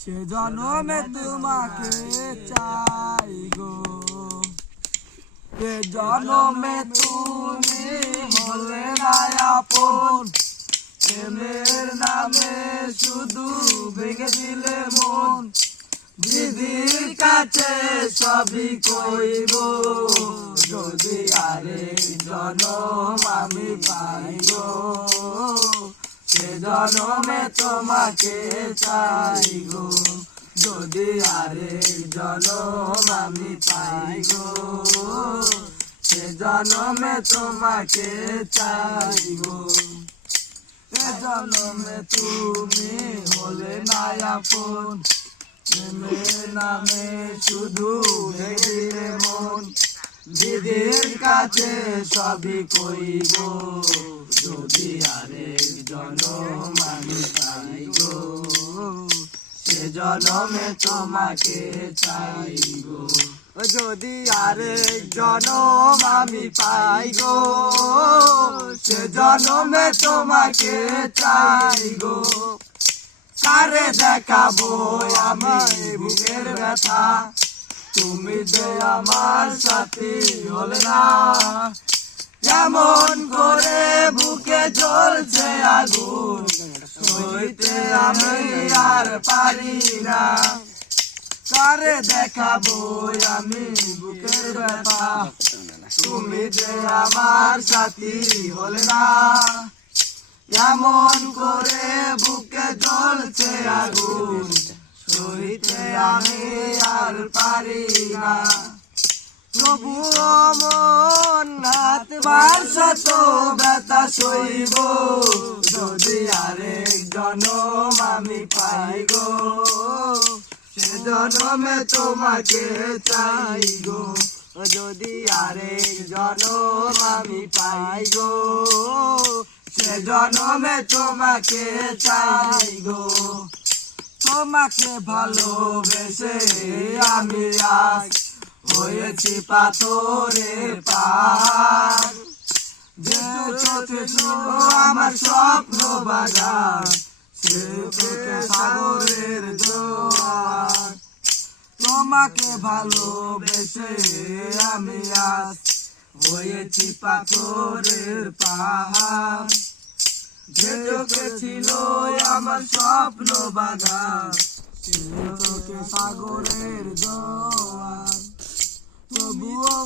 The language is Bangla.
সে জনমে তোমাকে চাই গো, এ জনমে তুমি হলে না আপন, প্রেমের নামে শুধু ভেঙে দিলে মন, দিদির কাছে সবই কইব, যদি আরেক জনম আমি পাই গো, সে জনমে তোমাকে চাই গো, যদি আরেক জনম আমি পাই গো, সে জনমে তোমাকে চাই গো, এ জনমে তুমি হলে না আপন, প্রেমের নামে শুধু ভেঙে মন, দিদির কাছে সবই কইব, যদি আরেক জনম আমি পাই গো, সে জনমে তোমাকে চাই গো, যদি আরেক জনম আমি পাই গো, সে জনমে তোমাকে চাই গো, কারে দেখাবো আমি বুকের ব্যথা, তুমি যে আমার সাথী হলে না, এমন করে বুকে জ্বলছে আগুন, সইতে আমি আর পারি না, কারে দেখাবো আমি বুকের ব্যথা, তুমি যে আমার সাথী হলে না, এমন করে বুকে জ্বলছে আগুন, সইতে আমি আর পারি না, তবুও মন হাতবার শত ব্যথা সইব, যদি আরেক জনম আমি পাই গো, সে জনমে তোমাকে চাই গো, যদি আরেক জনম আমি পাই গো, সে জনমে তোমাকে চাই গো, তোমাকে ভালোবেসে আমি আজ হয়েছি পাথরের পাহাড়, যে চোখে আমার স্বপ্ন বাগান, সে চোখে সাগরের জোয়ার, তোমাকে ভালোবেসে আমি আজ হয়েছি পাথরের পাহাড়, যে চোখে ছিল আমার স্বপ্ন বাগান, সে চোখে সাগরের জোয়ার, তবুও